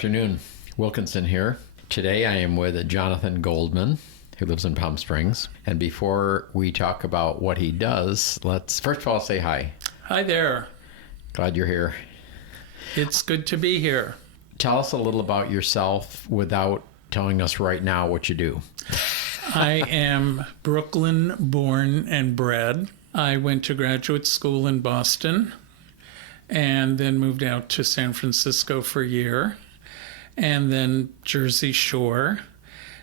afternoon. Wilkinson here. Today I am with Jonathan Goldman, who lives in Palm Springs. And before we talk about what he does, let's first of all say hi. Hi there. Glad you're here. It's good to be here. Tell us a little about yourself without telling us right now what you do. I am Brooklyn born and bred. I went to graduate school in Boston and then moved out to San Francisco for a year, and then Jersey Shore,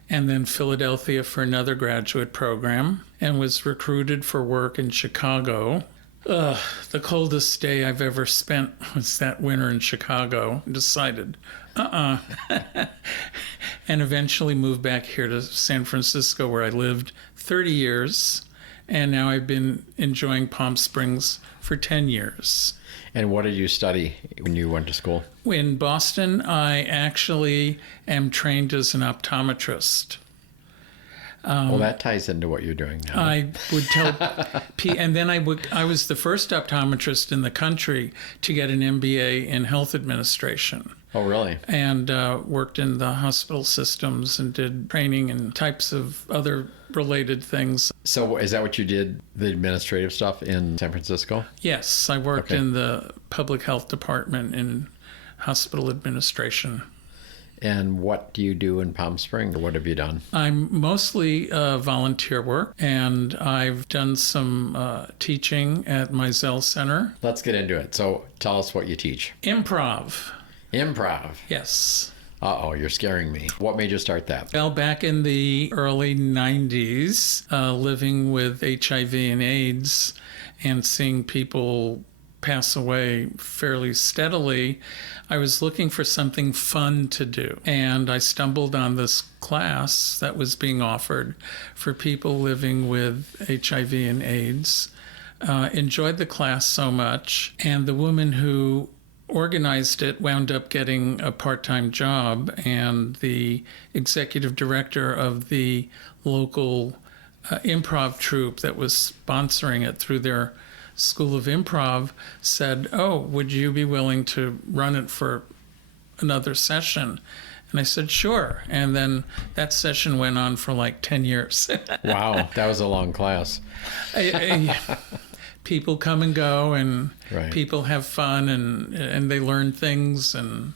and then Philadelphia for another graduate program, and was recruited for work in Chicago. The coldest day I've ever spent was that winter in Chicago. Decided, and eventually moved back here to San Francisco, where I lived 30 years, and now I've been enjoying Palm Springs for 10 years. And what did you study when you went to school? In Boston, I actually am trained as an optometrist. Well, that ties into what you're doing now. I would tell, and then I was the first optometrist in the country to get an M.B.A. in health administration. Oh, really? And worked in the hospital systems and did training and types of other related things. So is that what you did, the administrative stuff in San Francisco? Yes, I worked in the public health department in hospital administration. And what do you do in Palm Springs? What have you done? I'm mostly volunteer work, and I've done some teaching at my Zell Center. Let's get into it. So tell us what you teach. Improv. Improv? Yes. Uh-oh, you're scaring me. What made you start that? Well, back in the early 90s, living with HIV and AIDS and seeing people pass away fairly steadily, I was looking for something fun to do. And I stumbled on this class that was being offered for people living with HIV and AIDS. Enjoyed the class so much. And the woman who organized it wound up getting a part-time job. And the executive director of the local improv troupe that was sponsoring it through their School of Improv said, "Oh, would you be willing to run it for another session?" And I said, "Sure." And then that session went on for like 10 years. Wow, that was a long class. People come and go, and Right. people have fun, and they learn things. And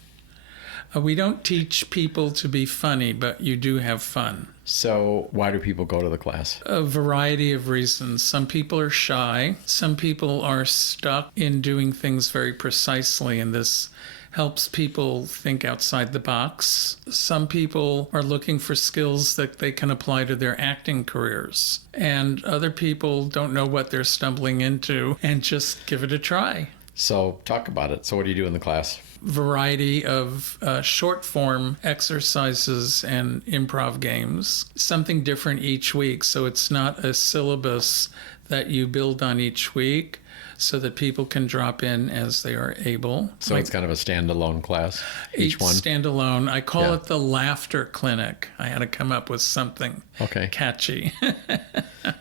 we don't teach people to be funny, but you do have fun. So why do people go to the class? A variety of reasons. Some people are shy. Some people are stuck in doing things very precisely, and this helps people think outside the box. Some people are looking for skills that they can apply to their acting careers. And other people don't know what they're stumbling into and just give it a try. So talk about it. So what do you do in the class? Variety of short form exercises and improv games, something different each week. So it's not a syllabus that you build on each week so that people can drop in as they are able. So it's kind of a standalone class, each one? Standalone. I call it the laughter clinic. I had to come up with something catchy.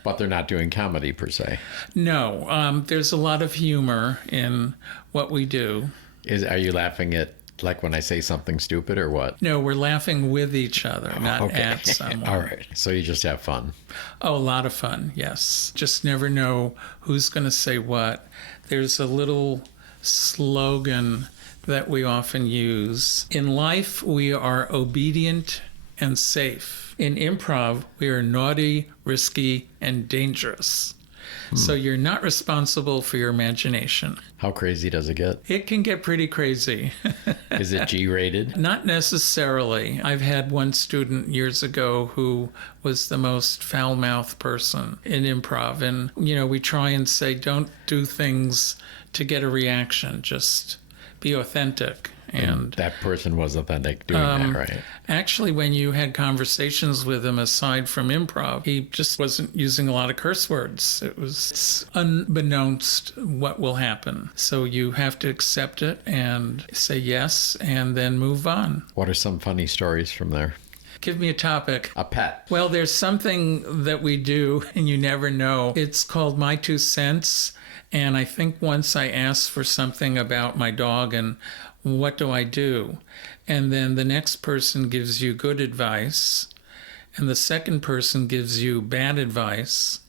But they're not doing comedy per se. No, there's a lot of humor in what we do. Are you laughing at, like, when I say something stupid or what? No, we're laughing with each other, not at someone. All right. So you just have fun. Oh, a lot of fun, yes. Just never know who's going to say what. There's a little slogan that we often use. In life, we are obedient and safe. In improv, we are naughty, risky, and dangerous. So you're not responsible for your imagination. How crazy does it get? It can get pretty crazy. Is it G-rated? Not necessarily. I've had one student years ago who was the most foul-mouthed person in improv. And, we try and say, don't do things to get a reaction. Just be authentic. And that person was authentic doing that, right? Actually, when you had conversations with him aside from improv, he just wasn't using a lot of curse words. It was unbeknownst what will happen. So you have to accept it and say yes and then move on. What are some funny stories from there? Give me a topic. A pet. Well, there's something that we do and you never know. It's called My 2 Cents. And I think once I asked for something about my dog and what do I do? And then the next person gives you good advice. And the second person gives you bad advice.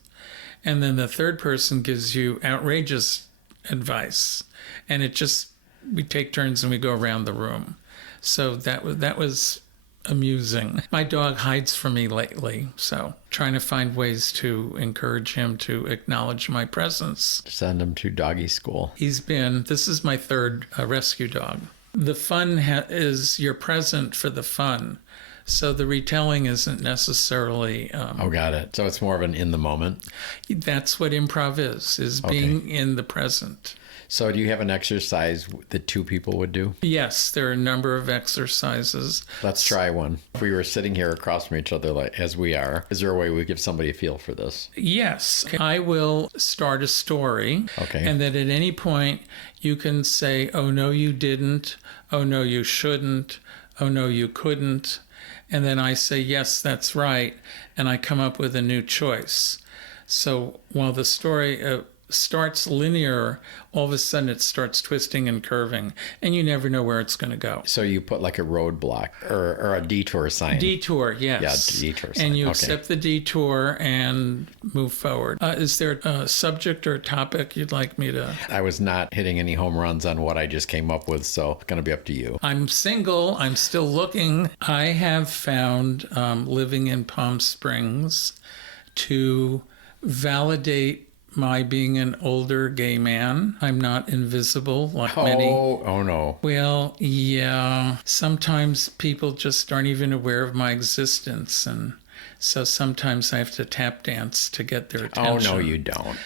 And then the third person gives you outrageous advice. And we take turns and we go around the room. So that was amusing. My dog hides from me lately, so trying to find ways to encourage him to acknowledge my presence. Send him to doggy school. This is my third rescue dog. The fun is you're present for the fun. So the retelling isn't necessarily... got it. So it's more of an in the moment? That's what improv is being in the present. So do you have an exercise that two people would do? Yes, there are a number of exercises. Let's try one. If we were sitting here across from each other as we are, is there a way we give somebody a feel for this? Yes. I will start a story. Okay. And then at any point you can say, oh, no, you didn't. Oh, no, you shouldn't. Oh, no, you couldn't. And then I say, yes, that's right. And I come up with a new choice. So while the story starts linear, all of a sudden it starts twisting and curving, and you never know where it's going to go. So you put like a roadblock or a detour sign. Detour, yes. Yeah, detour sign. And you accept the detour and move forward. Is there a subject or a topic you'd like me to... I was not hitting any home runs on what I just came up with, so it's going to be up to you. I'm single. I'm still looking. I have found living in Palm Springs to validate my being an older gay man. I'm not invisible like many. Oh no. Well, yeah. Sometimes people just aren't even aware of my existence, and so sometimes I have to tap dance to get their attention. Oh, no, you don't.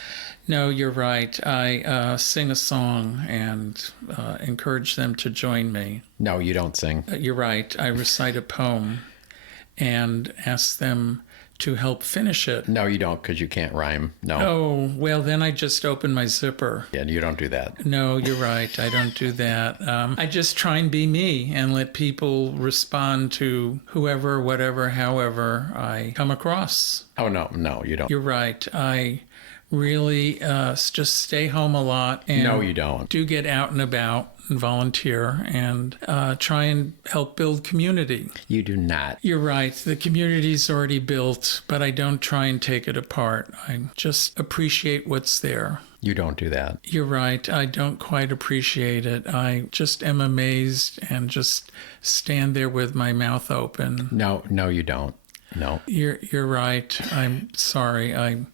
No, you're right. I sing a song and encourage them to join me. No, you don't sing. You're right. I recite a poem and ask them to help finish it. No, you don't, because you can't rhyme. No. Oh, well, then I just open my zipper. Yeah, you don't do that. No, you're right. I don't do that. I just try and be me and let people respond to whoever, whatever, however I come across. Oh, no, you don't. You're right. I really just stay home a lot. And no, you don't. Do get out and about and volunteer and try and help build community. You do not. You're right. The community's already built, but I don't try and take it apart. I just appreciate what's there. You don't do that. You're right. I don't quite appreciate it. I just am amazed and just stand there with my mouth open. No, you don't. No. You're right. I'm sorry. I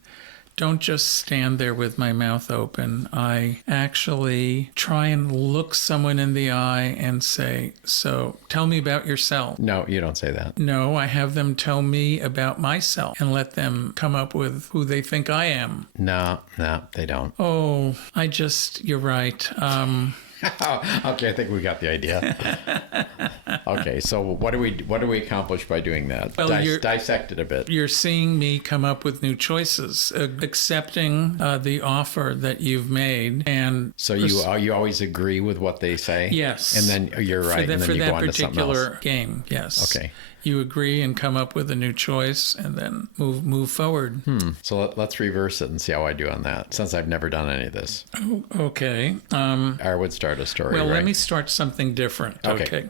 don't just stand there with my mouth open. I actually try and look someone in the eye and say, so tell me about yourself. No, you don't say that. No, I have them tell me about myself and let them come up with who they think I am. No, they don't. Oh, you're right. Okay, I think we got the idea. Okay, so what do we accomplish by doing that? Well, dissect it a bit. You're seeing me come up with new choices, accepting the offer that you've made, and so you always agree with what they say. Yes, and then you're right. And then you go on to something else. For that particular game, yes. Okay. You agree and come up with a new choice, and then move forward. So let's reverse it and see how I do on that, since I've never done any of this. Oh, okay. I would start a story. Well, right? let me start something different. Okay.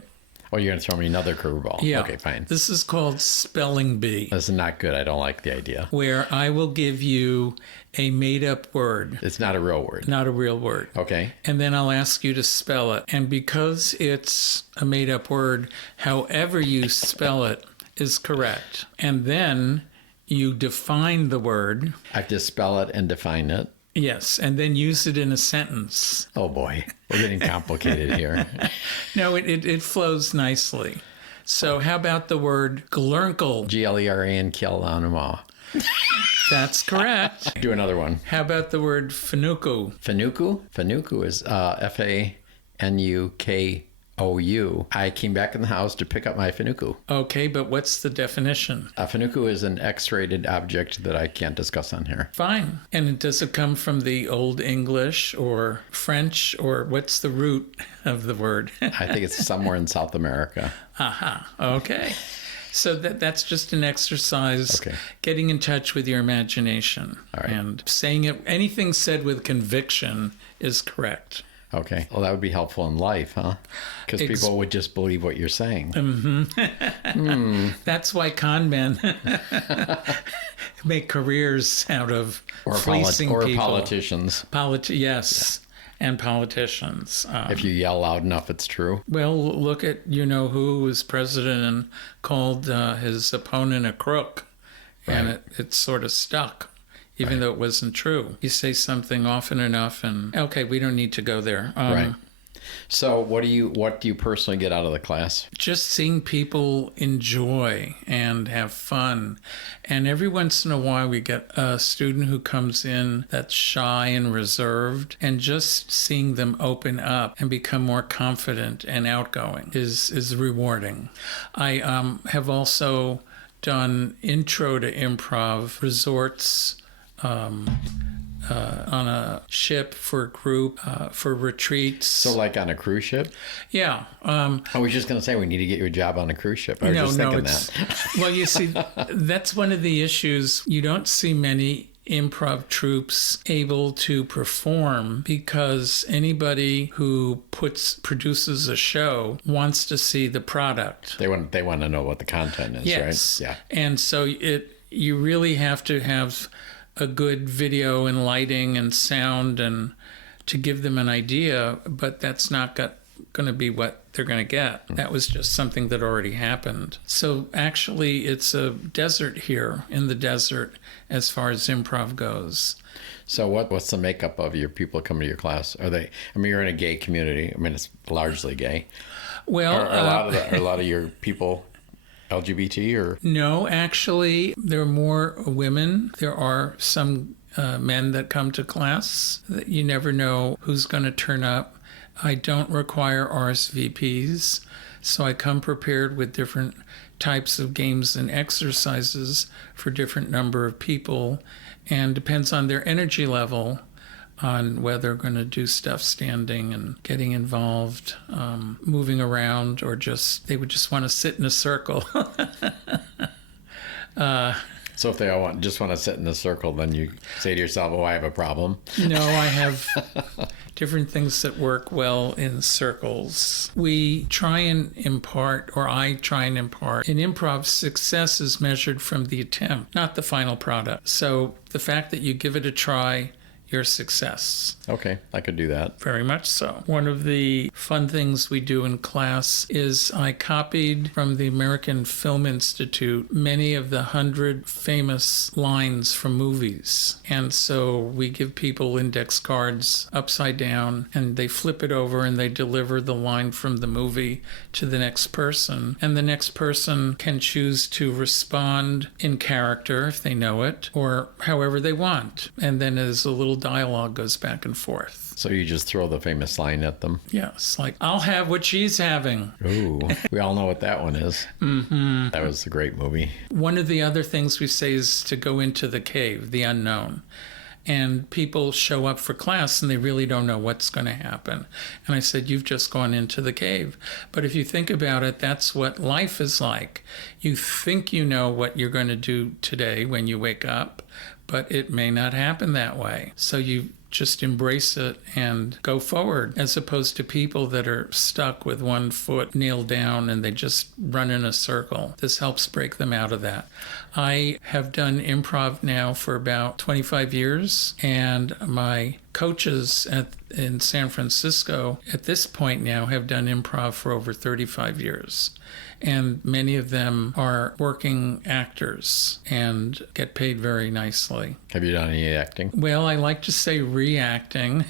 Oh, you're going to throw me another curveball. Yeah. Okay, fine. This is called Spelling Bee. This is not good. I don't like the idea. Where I will give you a made-up word. It's not a real word. Not a real word. Okay. And then I'll ask you to spell it. And because it's a made-up word, however you spell it is correct. And then you define the word. I have to spell it and define it. Yes, and then use it in a sentence. Oh boy, we're getting complicated here. No, it flows nicely. So how about the word glurnkle? Gleran kill. That's correct. Do another one. How about the word fanuku? Fanuku? Fanuku is Fanukou. I came back in the house to pick up my fanuku. Okay, but what's the definition? A fanuku is an X-rated object that I can't discuss on here. Fine. And does it come from the Old English or French, or what's the root of the word? I think it's somewhere in South America. Aha. Okay. So that's just an exercise, Okay. getting in touch with your imagination. All right. And saying it, anything said with conviction is correct. Okay. Well, that would be helpful in life, huh? Because people would just believe what you're saying. That's why con men make careers out of fleecing people. Politicians. Yes, and politicians. If you yell loud enough, it's true. Well, look at who was president and called his opponent a crook, and it sort of stuck, even though it wasn't true. You say something often enough, and okay, we don't need to go there. Right. So what do you personally get out of the class? Just seeing people enjoy and have fun. And every once in a while we get a student who comes in that's shy and reserved, and just seeing them open up and become more confident and outgoing is rewarding. I have also done intro to improv resorts, on a ship for a group, for retreats. So like on a cruise ship? Yeah. I was just going to say we need to get you a job on a cruise ship. I was just thinking that. Well, you see, that's one of the issues. You don't see many improv troops able to perform because anybody who produces a show wants to see the product. They want to know what the content is, yes. right? Yeah. And so you really have to have a good video and lighting and sound and to give them an idea, but that's not going to be what they're going to get. That was just something that already happened. So actually it's a desert here, in the desert, as far as improv goes. So what's the makeup of your people coming to your class? Are they, I mean, you're in a gay community. I mean, it's largely gay. Well, are a lot of your people LGBT or? No, actually, there are more women. There are some men that come to class. You never know who's going to turn up. I don't require RSVPs, so I come prepared with different types of games and exercises for different number of people, and depends on their energy level on whether they're going to do stuff standing and getting involved, moving around, or they would just want to sit in a circle. So if they all just want to sit in a circle, then you say to yourself, oh, I have a problem. No, I have different things that work well in circles. We try and impart, or I try and impart, in improv, success is measured from the attempt, not the final product. So the fact that you give it a try, your success. Okay, I could do that. Very much so. One of the fun things we do in class is I copied from the American Film Institute many of the 100 famous lines from movies. And so we give people index cards upside down, and they flip it over and they deliver the line from the movie to the next person. And the next person can choose to respond in character if they know it, or however they want. And then as a little dialogue goes back and forth. So you just throw the famous line at them? Yes, like, I'll have what she's having. Ooh, we all know what that one is. Mm-hmm. That was a great movie. One of the other things we say is to go into the cave, the unknown. And people show up for class and they really don't know what's going to happen. And I said, you've just gone into the cave. But if you think about it, that's what life is like. You think you know what you're going to do today when you wake up, but it may not happen that way. So you just embrace it and go forward, as opposed to people that are stuck with one foot nailed down and they just run in a circle. This helps break them out of that. I have done improv now for about 25 years, and my coaches in San Francisco at this point now have done improv for over 35 years. And many of them are working actors and get paid very nicely. Have you done any acting? Well, I like to say reacting.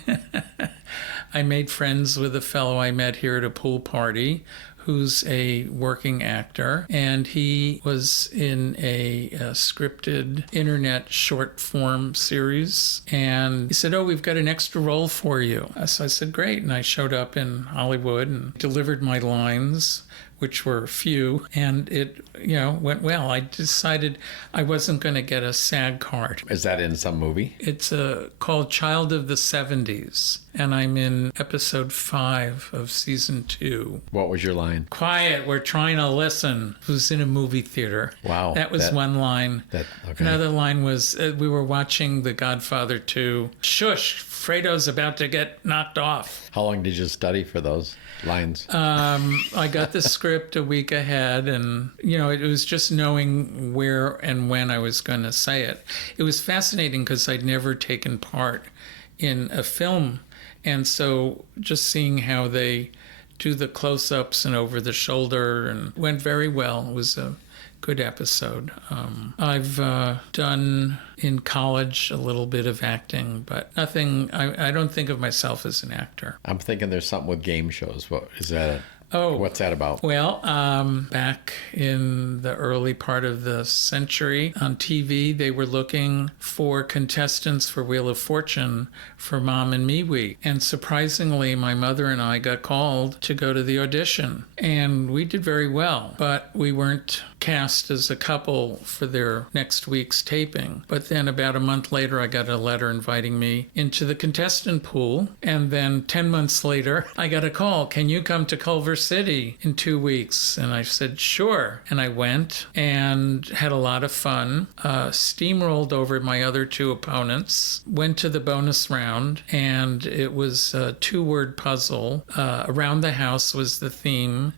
I made friends with a fellow I met here at a pool party who's a working actor, and he was in a scripted internet short form series, and he said, oh, we've got an extra role for you. So I said, great, and I showed up in Hollywood and delivered my lines, which were few, and it went well. I decided I wasn't going to get a SAG card. Is that in some movie? It's called Child of the 70s. and I'm in episode 5 of season 2. What was your line? Quiet, we're trying to listen. It was in a movie theater. Wow. That was one line. Okay. Another line was we were watching The Godfather 2. Shush, Fredo's about to get knocked off. How long did you study for those lines? I got the script a week ahead, and, it was just knowing where and when I was going to say it. It was fascinating because I'd never taken part in a film, and so just seeing how they do the close-ups and over the shoulder and went very well. It was a good episode. I've done in college a little bit of acting, but nothing. I don't think of myself as an actor. I'm thinking there's something with game shows. What is that? Oh, what's that about? Well, back in the early part of the century on TV, they were looking for contestants for Wheel of Fortune for Mom and Me Week. And surprisingly, my mother and I got called to go to the audition. And we did very well, but we weren't cast as a couple for their next week's taping. But then about a month later, I got a letter inviting me into the contestant pool. And then 10 months later, I got a call. Can you come to Culver City in 2 weeks? And I said, sure. And I went and had a lot of fun, steamrolled over my other 2 opponents, went to the bonus round, and it was a 2-word puzzle. Around the house was the theme.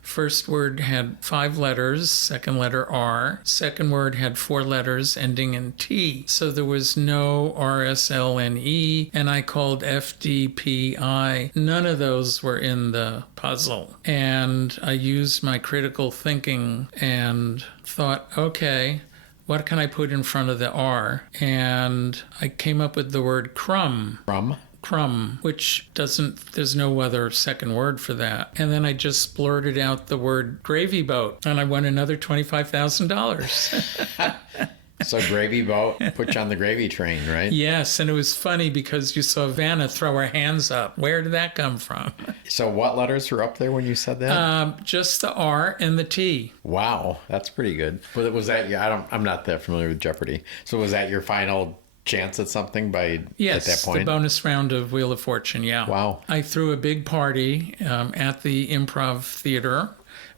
First word had 5 letters, second letter R. Second word had 4 letters ending in T. So there was no R, S, L, N, E, and I called F, D, P, I. None of those were in the puzzle. And I used my critical thinking and thought, okay, what can I put in front of the R? And I came up with the word crumb. Crumb, which there's no other second word for that. And then I just blurted out the word gravy boat, and I won another $25,000. So gravy boat, put you on the gravy train, right? Yes, and it was funny because you saw Vanna throw her hands up. Where did that come from? So what letters were up there when you said that? Just the R and the T. Wow, that's pretty good. But was that, I'm not that familiar with Jeopardy. So was that your final chance at something at that point? The bonus round of Wheel of Fortune, yeah. Wow. I threw a big party at the Improv Theater.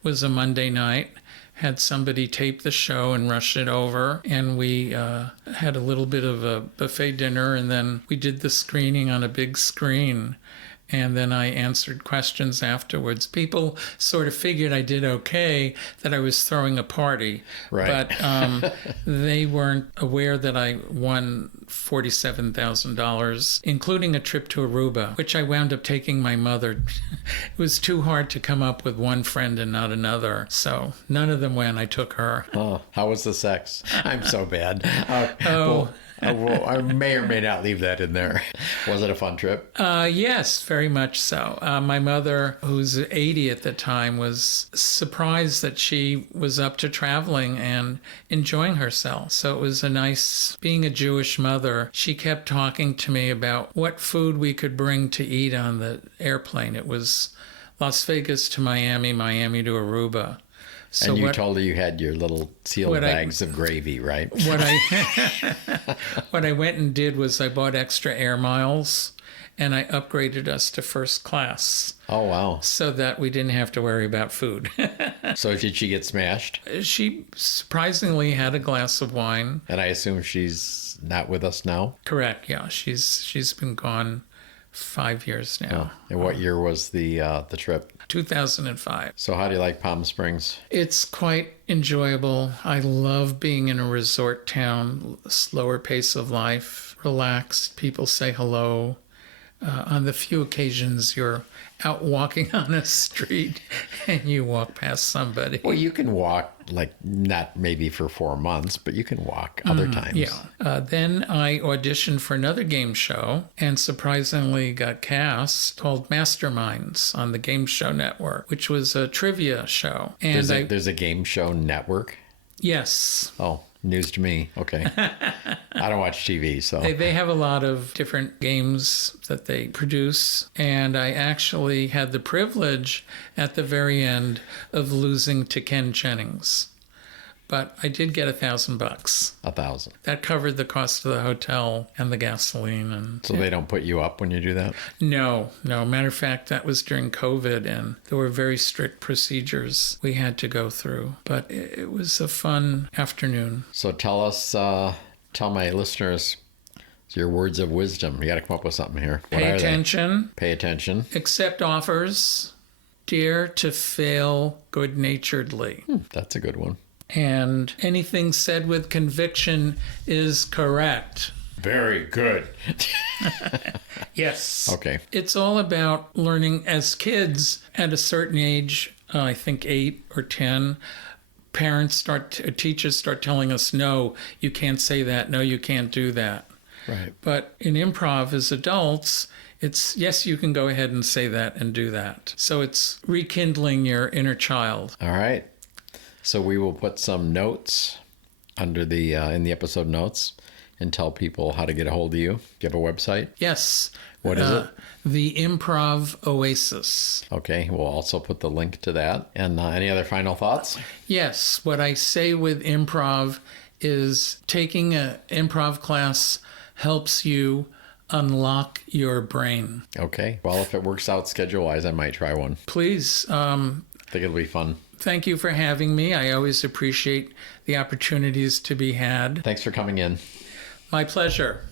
It was a Monday night. Had somebody tape the show and rush it over, and we had a little bit of a buffet dinner, and then we did the screening on a big screen. And then I answered questions afterwards. People sort of figured I did okay, that I was throwing a party. Right. But they weren't aware that I won $47,000, including a trip to Aruba, which I wound up taking my mother. It was too hard to come up with one friend and not another. So none of them went. I took her. Oh, how was the sex? I'm so bad. Well, I may or may not leave that in there. Was it a fun trip? Yes, very much so. My mother, who's 80 at the time, was surprised that she was up to traveling and enjoying herself. So it was a nice, being a Jewish mother, she kept talking to me about what food we could bring to eat on the airplane. It was Las Vegas to Miami, Miami to Aruba. So and you told her you had your little sealed bags of gravy, right? What I went and did was I bought extra air miles, and I upgraded us to first class. Oh, wow. So that we didn't have to worry about food. So did she get smashed? She surprisingly had a glass of wine. And I assume she's not with us now? Correct, yeah. She's been gone 5 years now. Oh. And what year was the trip? 2005. So how do you like Palm Springs? It's quite enjoyable. I love being in a resort town, slower pace of life, relaxed. People say hello. On the few occasions you're out walking on a street and you walk past somebody. Well, you can walk, like, not maybe for 4 months, but you can walk other times. Yeah. Then I auditioned for another game show and surprisingly got cast, called Masterminds on the Game Show Network, which was a trivia show. And there's a game show network? Yes. Oh, news to me. Okay. I don't watch TV, so. They have a lot of different games that they produce, and I actually had the privilege at the very end of losing to Ken Jennings. but I did get $1,000. $1,000. That covered the cost of the hotel and the gasoline. And So they don't put you up when you do that? no. Matter of fact, that was during COVID, and there were very strict procedures we had to go through. But it was a fun afternoon. So tell my listeners your words of wisdom. You got to come up with something here. What Pay are they? attention. Pay attention. Accept offers. Dare to fail good-naturedly. That's a good one. And anything said with conviction is correct. Very good. Yes. Okay. It's all about learning as kids at a certain age, I think 8 or 10. Teachers start telling us, no, you can't say that. No, you can't do that. Right. But in improv as adults, it's, yes, you can go ahead and say that and do that. So it's rekindling your inner child. All right. So we will put some notes under the in the episode notes and tell people how to get a hold of you. Do you have a website? Yes. What is it? The Improv Oasis. Okay. We'll also put the link to that. And any other final thoughts? Yes. What I say with improv is taking an improv class helps you unlock your brain. Okay. Well, if it works out schedule-wise, I might try one. Please. I think it'll be fun. Thank you for having me. I always appreciate the opportunities to be had. Thanks for coming in. My pleasure.